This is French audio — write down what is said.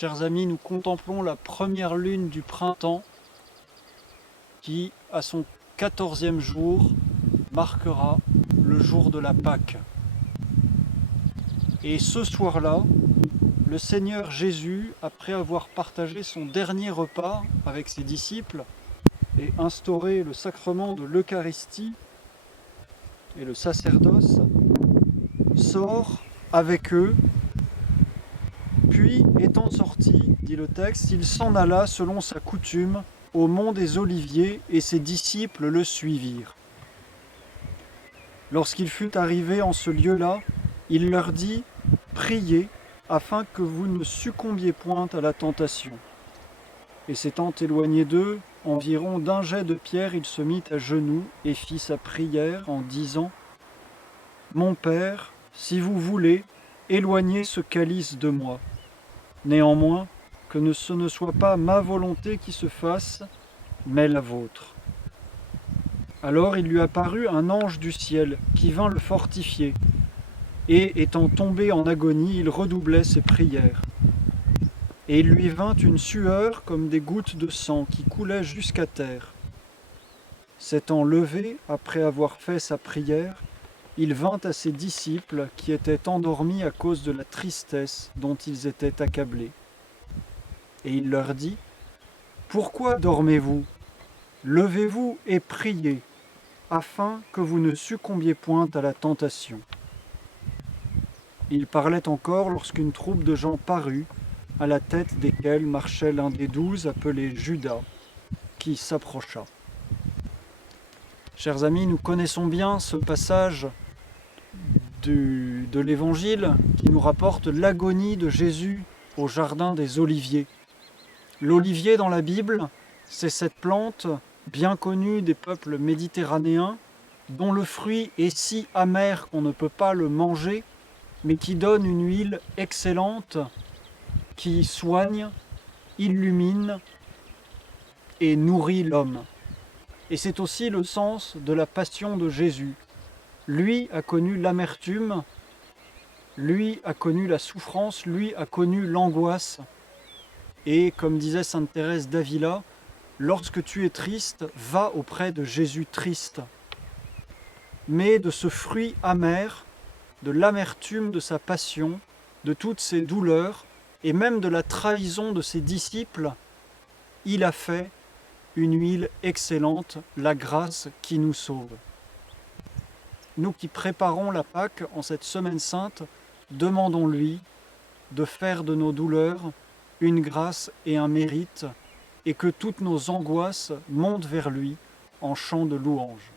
Chers amis, nous contemplons la première lune du printemps qui, à son 14e jour, marquera le jour de la Pâque. Et ce soir-là, le Seigneur Jésus, après avoir partagé son dernier repas avec ses disciples et instauré le sacrement de l'Eucharistie et le sacerdoce, sort avec eux. Puis, étant sorti, dit le texte, il s'en alla selon sa coutume au mont des Oliviers, et ses disciples le suivirent. Lorsqu'il fut arrivé en ce lieu-là, il leur dit : « Priez, afin que vous ne succombiez point à la tentation. » Et s'étant éloigné d'eux, environ d'un jet de pierre, il se mit à genoux et fit sa prière en disant : « Mon Père, si vous voulez, éloignez ce calice de moi. Néanmoins, que ce ne soit pas ma volonté qui se fasse, mais la vôtre. » Alors il lui apparut un ange du ciel qui vint le fortifier, et étant tombé en agonie, il redoublait ses prières. Et il lui vint une sueur comme des gouttes de sang qui coulaient jusqu'à terre. S'étant levé, après avoir fait sa prière, il vint à ses disciples qui étaient endormis à cause de la tristesse dont ils étaient accablés. Et il leur dit : « Pourquoi dormez-vous ? Levez-vous et priez, afin que vous ne succombiez point à la tentation. » Il parlait encore lorsqu'une troupe de gens parut, à la tête desquels marchait l'un des 12, appelé Judas, qui s'approcha. Chers amis, nous connaissons bien ce passage de l'Évangile qui nous rapporte l'agonie de Jésus au jardin des Oliviers. L'olivier dans la Bible, c'est cette plante bien connue des peuples méditerranéens, dont le fruit est si amer qu'on ne peut pas le manger, mais qui donne une huile excellente, qui soigne, illumine et nourrit l'homme. Et c'est aussi le sens de la passion de Jésus. Lui a connu l'amertume, lui a connu la souffrance, lui a connu l'angoisse. Et comme disait sainte Thérèse d'Avila, lorsque tu es triste, va auprès de Jésus triste. Mais de ce fruit amer, de l'amertume de sa passion, de toutes ses douleurs, et même de la trahison de ses disciples, il a fait une huile excellente, la grâce qui nous sauve. Nous qui préparons la Pâque en cette semaine sainte, demandons-lui de faire de nos douleurs une grâce et un mérite, et que toutes nos angoisses montent vers lui en chant de louange.